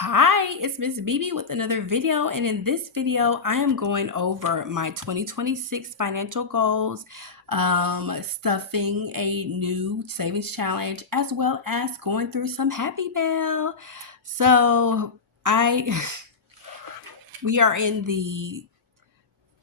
Hi, it's Miss BB with another video, and in this video, I am going over my 2026 financial goals, stuffing a new savings challenge, as well as going through some Happy Mail. So I we are in the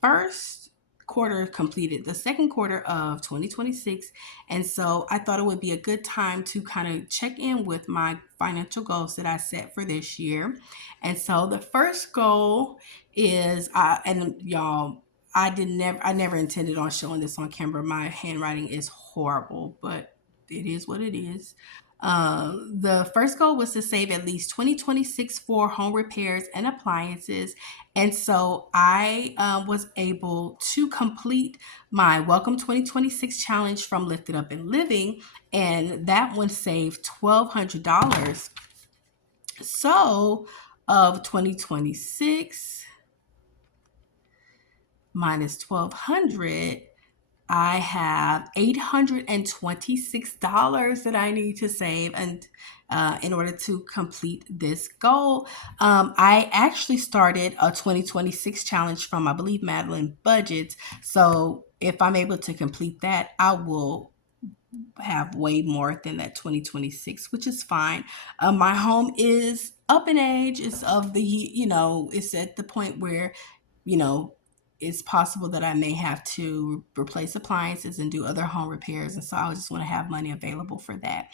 first quarter completed, the second quarter of 2026. And so I thought it would be a good time to kind of check in with my financial goals that I set for this year. And so the first goal is, and y'all, I never intended on showing this on camera. My handwriting is horrible, but it is what it is. The first goal was to save at least 2026 for home repairs and appliances. And so I was able to complete my Welcome 2026 challenge from Lifted Up and Living, and that one saved $1,200. So of 2026 minus 1,200, I have $826 that I need to save, and in order to complete this goal. I actually started a 2026 challenge from, I believe, Madeline Budgets. So if I'm able to complete that, I will have way more than that 2026, which is fine. My home is up in age. It's of the, it's at the point where, you know, it's possible that I may have to replace appliances and do other home repairs. And so I just want to have money available for that.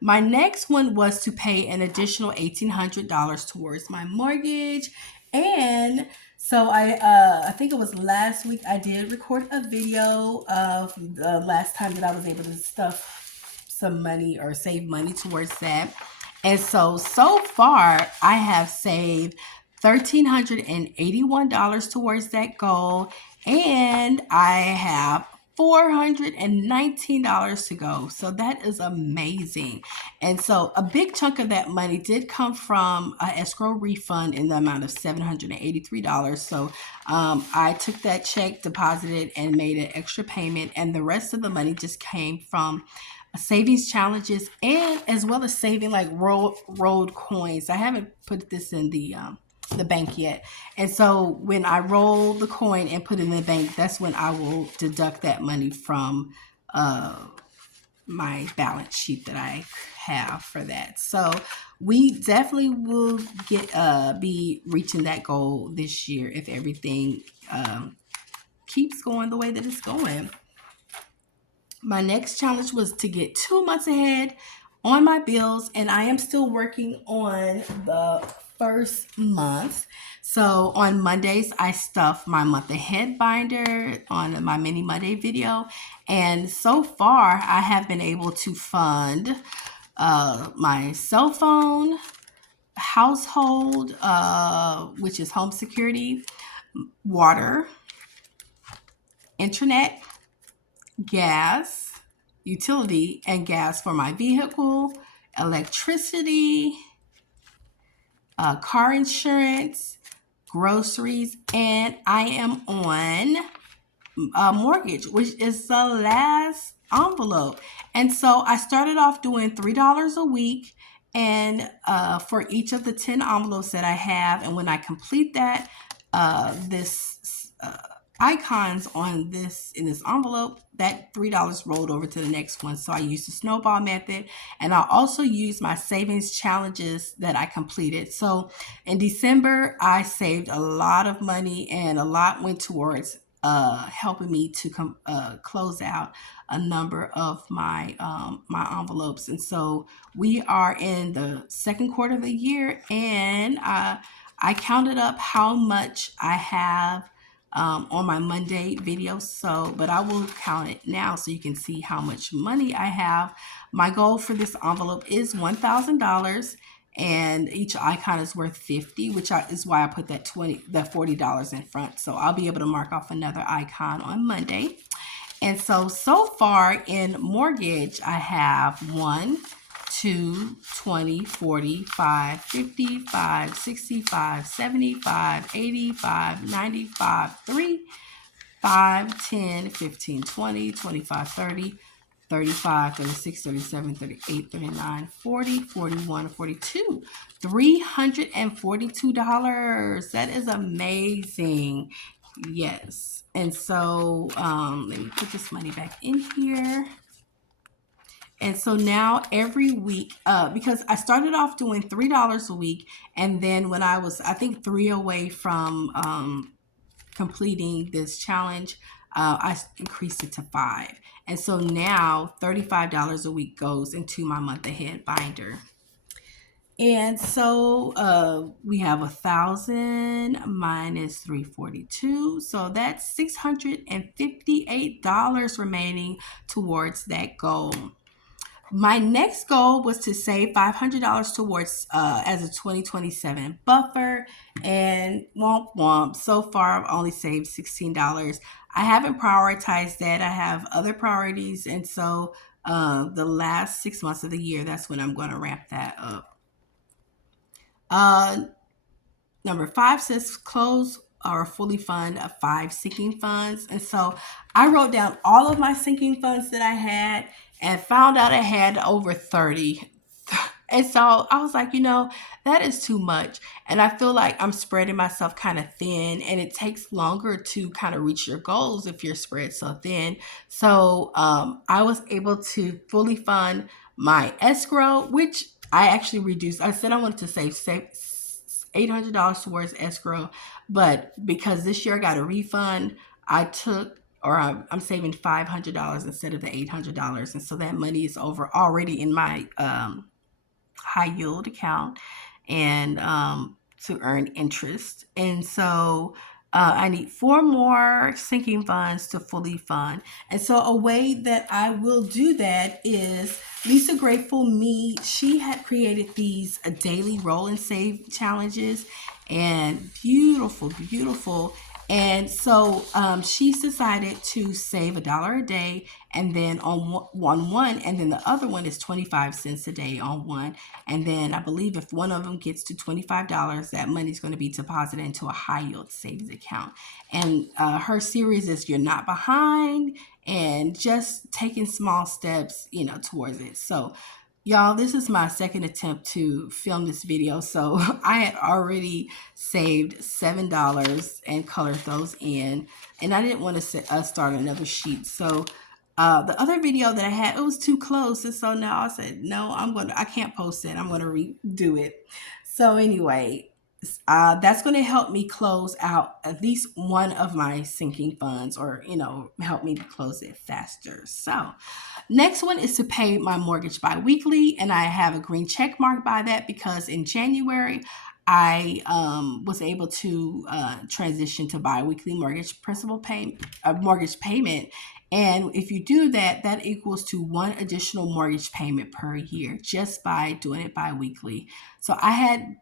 My next one was to pay an additional $1,800 towards my mortgage. And so I think it was last week I did record a video of the last time that I was able to stuff some money or save money towards that. And so far I have saved $1,381 towards that goal, and I have $419 to go. So that is amazing. And so a big chunk of that money did come from an escrow refund in the amount of $783. So I took that check, deposited, and made an extra payment. And the rest of the money just came from savings challenges, and as well as saving like rolled coins. I haven't put this in the bank yet. And so when I roll the coin and put it in the bank, that's when I will deduct that money from my balance sheet that I have for that. So we definitely will be reaching that goal this year if everything keeps going the way that it's going. My next challenge was to get 2 months ahead on my bills, and I am still working on the first month. So on Mondays, I stuff my month ahead binder on my mini Monday video. And so far, I have been able to fund my cell phone, household, which is home security, water, internet, gas, utility, and gas for my vehicle, electricity, car insurance, groceries, and I am on a mortgage, which is the last envelope. And so I started off doing $3 a week, and for each of the 10 envelopes that I have. And when I complete that, this icons on this in this envelope, that $3 rolled over to the next one. So I used the snowball method, and I also used my savings challenges that I completed. So in December, I saved a lot of money, and a lot went towards helping me to close out a number of my my envelopes. And so we are in the second quarter of the year, and I counted up how much I have on my Monday video. So, but I will count it now so you can see how much money I have. My goal for this envelope is $1,000, and each icon is worth 50, which is why I put that $40 in front. So I'll be able to mark off another icon on Monday. And so far in mortgage, I have 1, 2, 20, 45, 55, 65, 75, 85, 95, 3, 5, 10, 15, 20, 25, 30, 35, 36, 37, 38, 39, 40, 41, 42. $342. That is amazing. Yes. And so let me put this money back in here. And so now every week, because I started off doing $3 a week, and then when I was, I think, three away from completing this challenge, I increased it to five. And so now $35 a week goes into my month ahead binder. And so we have 1,000 minus 342. So that's $658 remaining towards that goal. My next goal was to save $500 towards as a 2027 buffer, and womp womp. So far, I've only saved $16. I haven't prioritized that. I have other priorities, and so the last 6 months of the year, that's when I'm going to ramp that up. Number 5 says close or fully fund 5 sinking funds. And so I wrote down all of my sinking funds that I had and found out I had over 30. And so I was like, that is too much. And I feel like I'm spreading myself kind of thin, and it takes longer to kind of reach your goals if you're spread so thin. So I was able to fully fund my escrow, which I actually reduced. I said I wanted to save $800 towards escrow, but because this year I got a refund, I'm saving $500 instead of the $800, and so that money is already in my high yield account, and to earn interest. And so I need 4 more sinking funds to fully fund. And so a way that I will do that is Lisa Grateful Me. She had created these daily roll and save challenges, and beautiful, beautiful. And so she's decided to save $1 a day, and then on one, and then the other one is 25 cents a day on one. And then I believe if one of them gets to $25, that money is going to be deposited into a high yield savings account. And her series is You're Not Behind, and just taking small steps, towards it. So y'all, this is my second attempt to film this video. So I had already saved $7 and colored those in, and I didn't want to start another sheet. So the other video that I had, it was too close. And so now I said, no, I can't post it. I'm going to redo it. So anyway, that's going to help me close out at least one of my sinking funds, or, help me to close it faster. So next one is to pay my mortgage bi-weekly, and I have a green check mark by that because in January, I was able to transition to bi-weekly mortgage payment. And if you do that, that equals to 1 additional mortgage payment per year just by doing it bi-weekly. So I had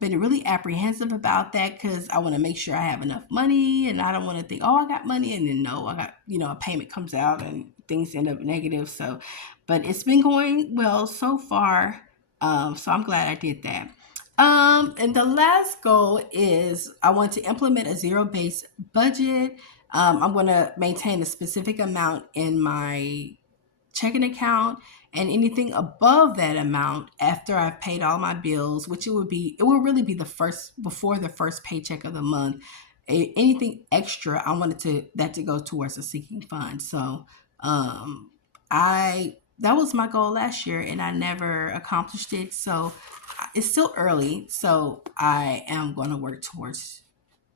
been really apprehensive about that because I want to make sure I have enough money, and I don't want to think, I got money, and then no, I got, a payment comes out and things end up negative. So, but it's been going well so far. So I'm glad I did that. And the last goal is I want to implement a zero-based budget. I'm going to maintain a specific amount in my checking account, and anything above that amount after I've paid all my bills, which it will really be before the first paycheck of the month. Anything extra, I wanted that to go towards a sinking fund. So that was my goal last year, and I never accomplished it. So it's still early, so I am going to work towards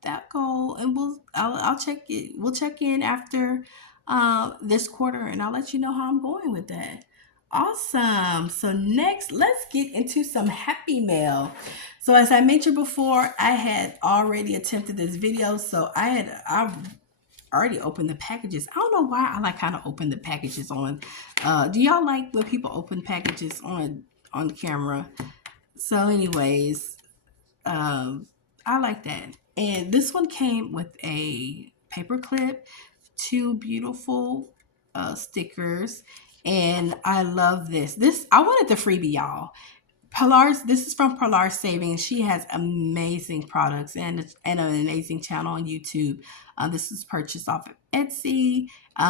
that goal, and I'll check it. We'll check in after this quarter, and I'll let you know how I'm going with that. Awesome. So next, let's get into some happy mail. So as I mentioned before, I had already attempted this video, so I've already opened the packages. I don't know why I like kind of open the packages on. Do y'all like when people open packages on the camera? So anyways, I like that. And this one came with a paper clip, 2 beautiful stickers, and I love this. I wanted the freebie, y'all. This is from Pilar Savings. She has amazing products and an amazing channel on YouTube. This was purchased off Etsy.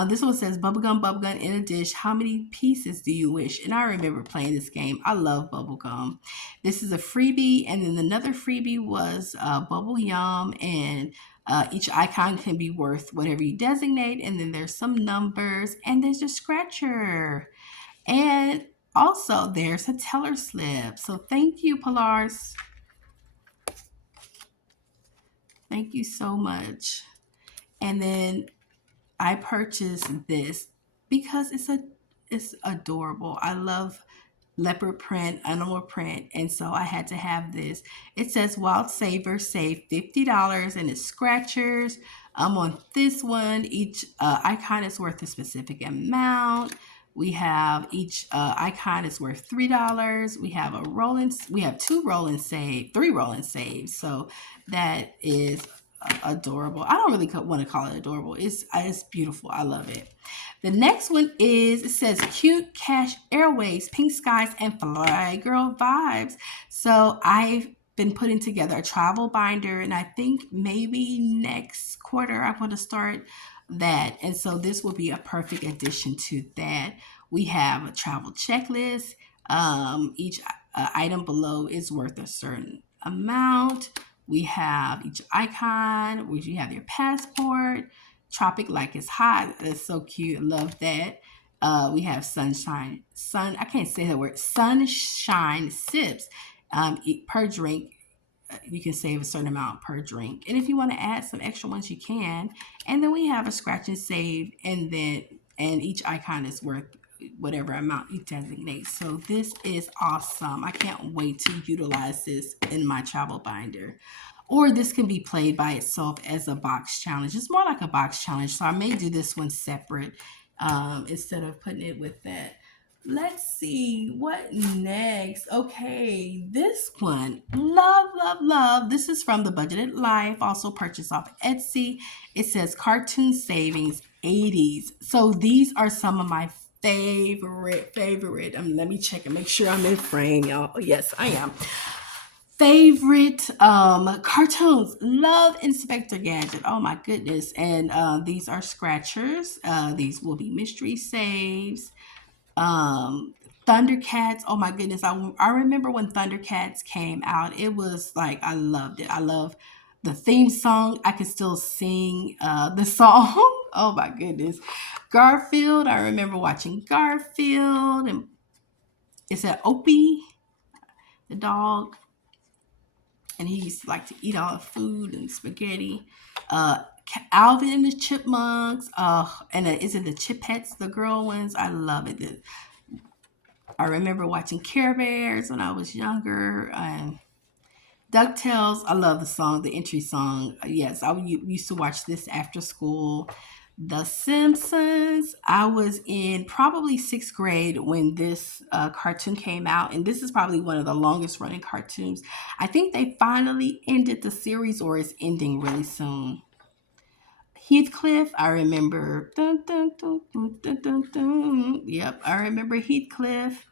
This one says bubblegum, bubblegum in a dish. How many pieces do you wish? And I remember playing this game. I love bubblegum. This is a freebie. And then another freebie was bubble yum. And each icon can be worth whatever you designate. And then there's some numbers. And there's a scratcher. And also there's a teller slip. So thank you, Polars. Thank you so much. And then I purchased this because it's adorable. I love leopard print, animal print, and so I had to have this. It says Wild Saver save $50 and it's scratchers. On this one, each icon is worth a specific amount. We have each icon is worth $3. We have we have three rolling saves. So that is adorable. I don't really want to call it adorable. It's beautiful. I love it. The next one is, it says cute cash airwaves, pink skies, and fly girl vibes. So I've been putting together a travel binder, and I think maybe next quarter I'm going to start that. And so this will be a perfect addition to that. We have a travel checklist. Each item below is worth a certain amount. We have each icon, which you have your passport, tropic like it's hot. That's so cute. Love that. We have I can't say that word, sunshine sips per drink. You can save a certain amount per drink. And if you want to add some extra ones, you can. And then we have a scratch and save, and each icon is worth whatever amount you designate. So this is awesome. I can't wait to utilize this in my travel binder. Or this can be played by itself as a box challenge. It's more like a box challenge, so I may do this one separate instead of putting it with that. Let's see what next. Okay, this one, love, love, love. This is from The Budgeted Life, also purchased off Etsy. It says cartoon savings 80s. So these are some of my favorite. Let me check and make sure I'm in frame, y'all. Yes, I am. Favorite cartoons. Love Inspector Gadget. Oh my goodness. And these are scratchers. These will be mystery saves. Thundercats. Oh my goodness. I remember when Thundercats came out. It was like, I loved it. I love the theme song. I could still sing the song. Oh my goodness. Garfield. I remember watching Garfield. And it's an Opie, the dog. And he used to like to eat all the food and spaghetti. Alvin and the Chipmunks. And is it the Chipettes, the girl ones? I love it. I remember watching Care Bears when I was younger. DuckTales, I love the song, the entry song. Yes, I used to watch this after school. The Simpsons, I was in probably sixth grade when this cartoon came out, and this is probably one of the longest running cartoons. I think they finally ended the series, or it's ending really soon. Heathcliff, I remember. Dun, dun, dun, dun, dun, dun, dun. Yep, I remember Heathcliff.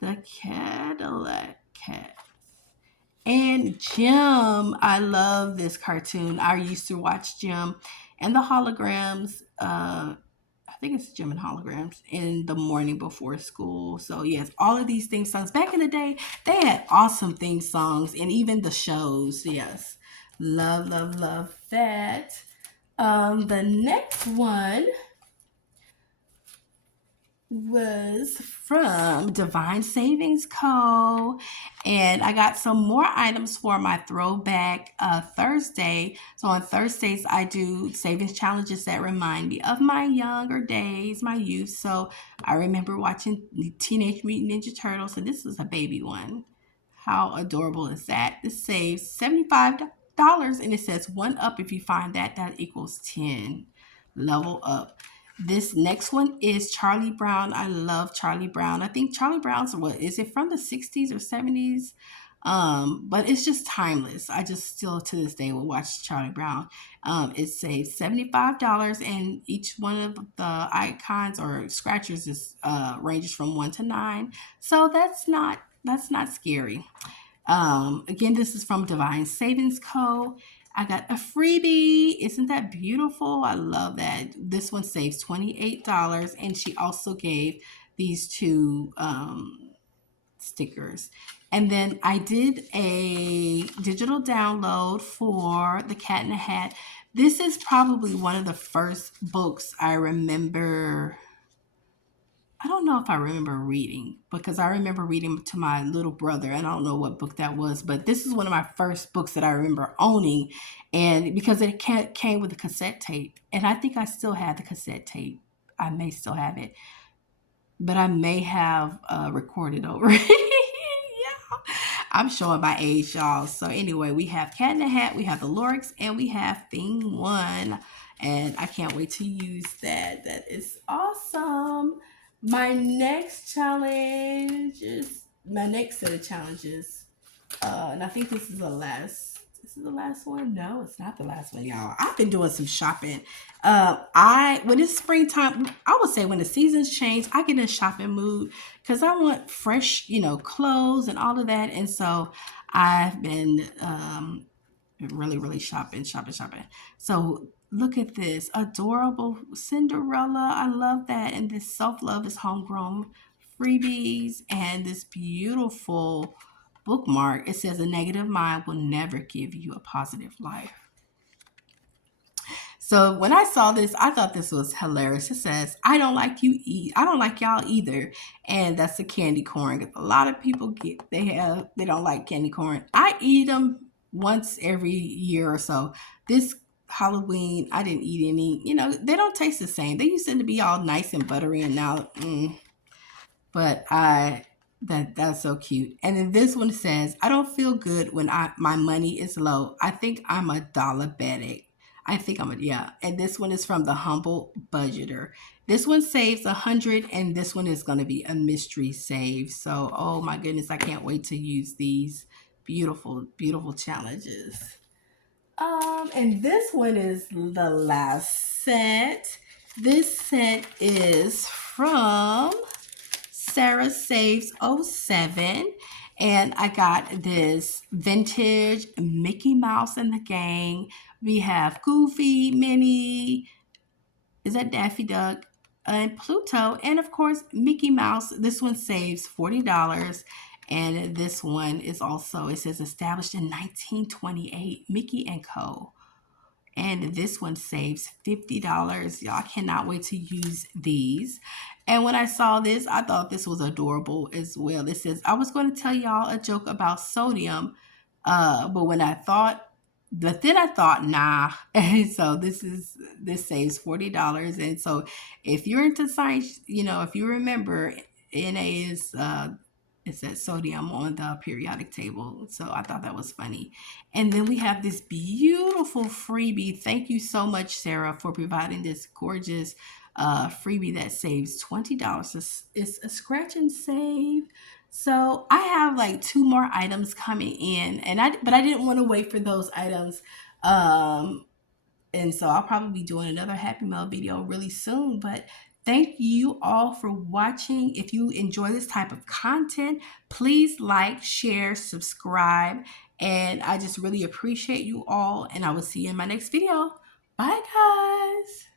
The Cadillac Cat. And Jim, I love this cartoon. I used to watch Jim and the holograms. I think it's Jim and holograms in the morning before school. So yes, all of these theme songs. Back in the day, they had awesome theme songs, and even the shows. Yes, love, love, love that. The next one was from Divine Savings Co. And I got some more items for my throwback Thursday. So on Thursdays, I do savings challenges that remind me of my younger days, my youth. So I remember watching Teenage Mutant Ninja Turtles, and this is a baby one. How adorable is that? This saves $75, and it says one up if you find that equals 10. Level up. This next one is Charlie Brown. I love Charlie Brown. I think Charlie Brown's, what is it, from the 60s or 70s? But it's just timeless. I just still to this day will watch Charlie Brown. It saves $75, and each one of the icons or scratchers is ranges from 1 to 9. So that's not scary. Again, this is from Divine Savings Co. I got a freebie. Isn't that beautiful? I love that. This one saves $28. And she also gave these two stickers. And then I did a digital download for The Cat in the Hat. This is probably one of the first books I remember. I don't know if I remember reading, because I remember reading to my little brother, and I don't know what book that was, but this is one of my first books that I remember owning, and because it came with a cassette tape, and I think I still have the cassette tape. I may still have it, but I may have recorded over it. Yeah. I'm showing my age, y'all. So anyway, we have Cat in the Hat, we have the Lorix, and we have Thing One. And I can't wait to use that. That is awesome. My next challenge is my next set of challenges. And I think this is the last. This is the last one. No, it's not the last one, y'all. I've been doing some shopping. When it's springtime, I would say when the seasons change, I get in a shopping mood because I want fresh, clothes and all of that. And so I've been really, really shopping. So look at this adorable Cinderella. I love that. And this self love is homegrown freebies and this beautiful bookmark. It says a negative mind will never give you a positive life. So when I saw this, I thought this was hilarious. It says, I don't like you I don't like y'all either. And that's a candy corn. A lot of people they don't like candy corn. I eat them once every year or so. This Halloween, I didn't eat any. They don't taste the same. They used to be all nice and buttery, and now but that's so cute. And then this one says, I don't feel good when my money is low. I think I'm a diabetic. I think yeah. And this one is from the Humble Budgeter. This one saves 100, and this one is going to be a mystery save. So, oh my goodness, I can't wait to use these beautiful, beautiful challenges. And this one is the last set. This set is from Sarah Saves '07, and I got this vintage Mickey Mouse and the Gang. We have Goofy, Minnie, is that Daffy Duck, and Pluto, and of course Mickey Mouse. This one saves $40. And this one is also, it says established in 1928, Mickey and Co. And this one saves $50. Y'all, cannot wait to use these. And when I saw this, I thought this was adorable as well. It says, I was going to tell y'all a joke about sodium, but then I thought, nah. And so this saves $40. And so if you're into science, if you remember, Na is it says sodium on the periodic table. So I thought that was funny. And then we have this beautiful freebie. Thank you so much, Sarah, for providing this gorgeous freebie that saves $20. It's a scratch and save. So I have like 2 more items coming in, but I didn't want to wait for those items. And so I'll probably be doing another Happy Mail video really soon. But thank you all for watching. If you enjoy this type of content, please like, share, subscribe. And I just really appreciate you all. And I will see you in my next video. Bye, guys.